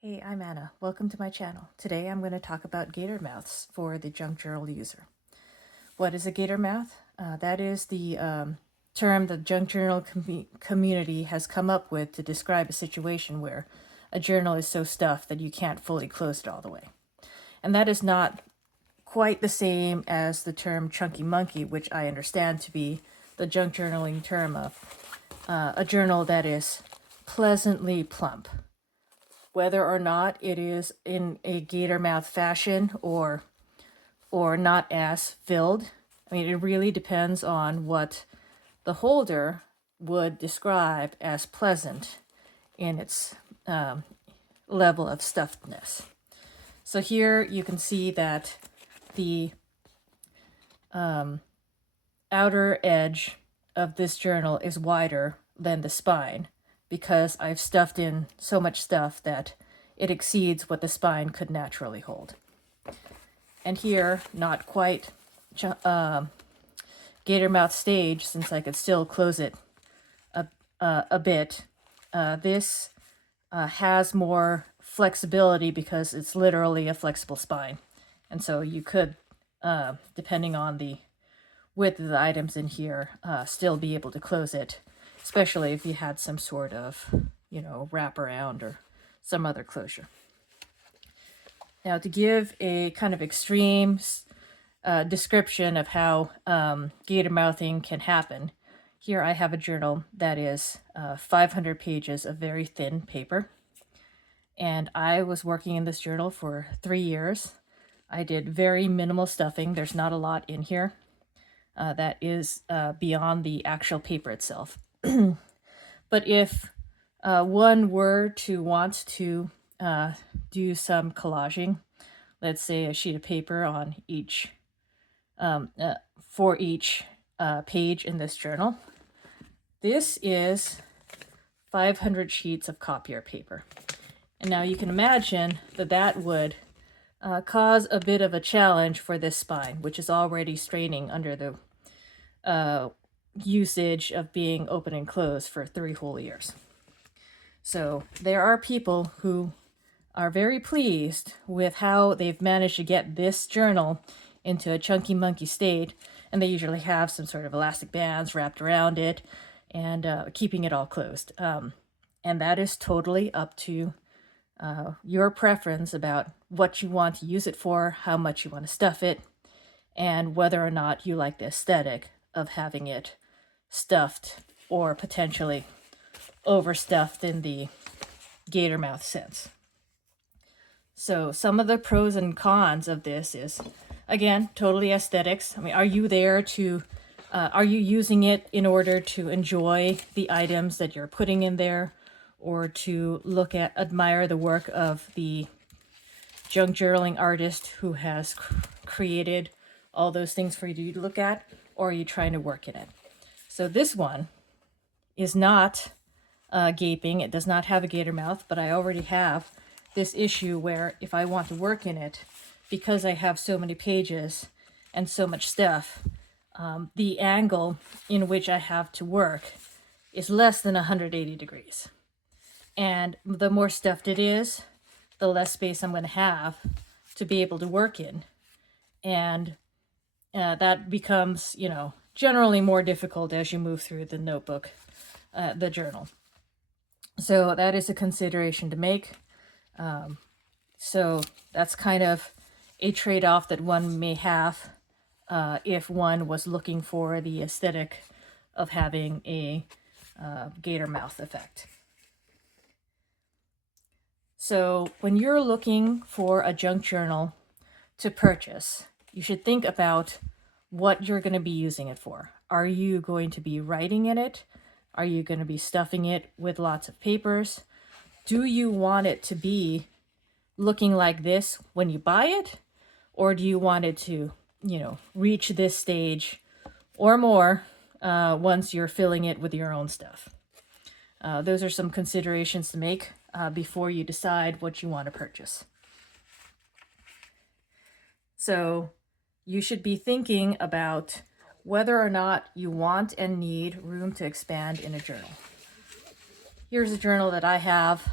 Hey, I'm Anna. Welcome to my channel. Today I'm going to talk about gator mouths for the junk journal user. What is a gator mouth? That is the term the junk journal community has come up with to describe a situation where a journal is so stuffed that you can't fully close it all the way. And that is not quite the same as the term chunky monkey, which I understand to be the junk journaling term of a journal that is pleasantly plump. Whether or not it is in a gator mouth fashion or not as filled. I mean, it really depends on what the holder would describe as pleasant in its level of stuffedness. So here you can see that the outer edge of this journal is wider than the spine because I've stuffed in so much stuff that it exceeds what the spine could naturally hold. And here, not quite gator mouth stage, since I could still close it a bit. This has more flexibility because it's literally a flexible spine. And so you could, depending on the width of the items in here, still be able to close it, especially if you had some sort of, wraparound or some other closure. Now, to give a kind of extreme description of how gator mouthing can happen, here I have a journal that is 500 pages of very thin paper. And I was working in this journal for 3 years. I did very minimal stuffing. There's not a lot in here. That is beyond the actual paper itself. But if one were to want to do some collaging, let's say a sheet of paper on each, for each page in this journal, this is 500 sheets of copier paper. And now you can imagine that that would cause a bit of a challenge for this spine, which is already straining under the usage of being open and closed for 3 whole years. So there are people who are very pleased with how they've managed to get this journal into a chunky monkey state, and they usually have some sort of elastic bands wrapped around it and keeping it all closed. And that is totally up to your preference about what you want to use it for, how much you want to stuff it, and whether or not you like the aesthetic of having it stuffed or potentially overstuffed in the gator mouth sense. So some of the pros and cons of this is, again, totally aesthetics. I mean, are you there to, are you using it in order to enjoy the items that you're putting in there, or to look at, admire the work of the junk journaling artist who has created all those things for you to look at, or are you trying to work in it? So this one is not gaping. It does not have a gator mouth, but I already have this issue where if I want to work in it, because I have so many pages and so much stuff, the angle in which I have to work is less than 180 degrees. And the more stuffed it is, the less space I'm going to have to be able to work in. And that becomes, generally more difficult as you move through the notebook, the journal. So that is a consideration to make. So that's kind of a trade-off that one may have if one was looking for the aesthetic of having a gator mouth effect. So when you're looking for a junk journal to purchase, you should think about what you're going to be using it for. Are you going to be writing in it? Are you going to be stuffing it with lots of papers? Do you want it to be looking like this when you buy it? Or do you want it to, reach this stage or more once you're filling it with your own stuff? Those are some considerations to make before you decide what you want to purchase. So you should be thinking about whether or not you want and need room to expand in a journal. Here's a journal that I have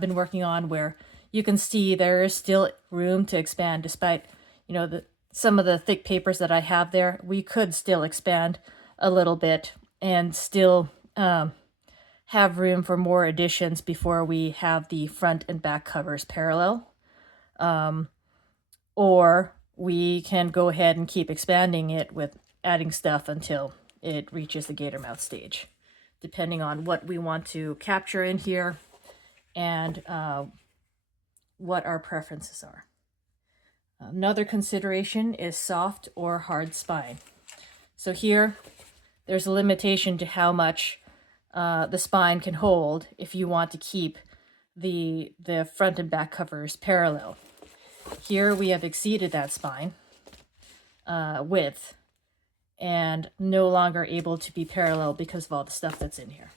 been working on where you can see there is still room to expand despite, you know, some of the thick papers that I have there. We could still expand a little bit and still have room for more additions before we have the front and back covers parallel. Or we can go ahead and keep expanding it with adding stuff until it reaches the Gator Mouth stage, depending on what we want to capture in here and what our preferences are. Another consideration is soft or hard spine. So here, there's a limitation to how much the spine can hold if you want to keep the front and back covers parallel. Here we have exceeded that spine width and no longer able to be parallel because of all the stuff that's in here.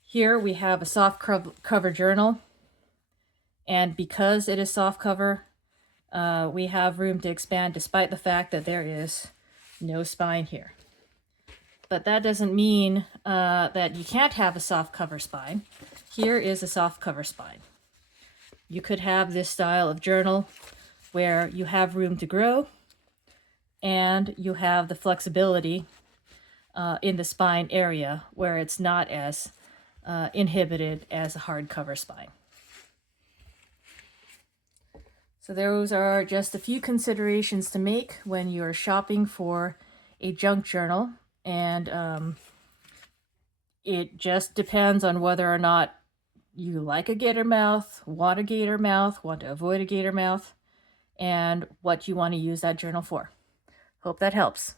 Here we have a soft cover journal, and because it is soft cover, we have room to expand despite the fact that there is no spine here. But that doesn't mean that you can't have a soft cover spine. Here is a soft cover spine. You could have this style of journal where you have room to grow and you have the flexibility in the spine area where it's not as inhibited as a hardcover spine. So those are just a few considerations to make when you're shopping for a junk journal, and it just depends on whether or not you like a gator mouth, want to avoid a gator mouth, and what you want to use that journal for. Hope that helps.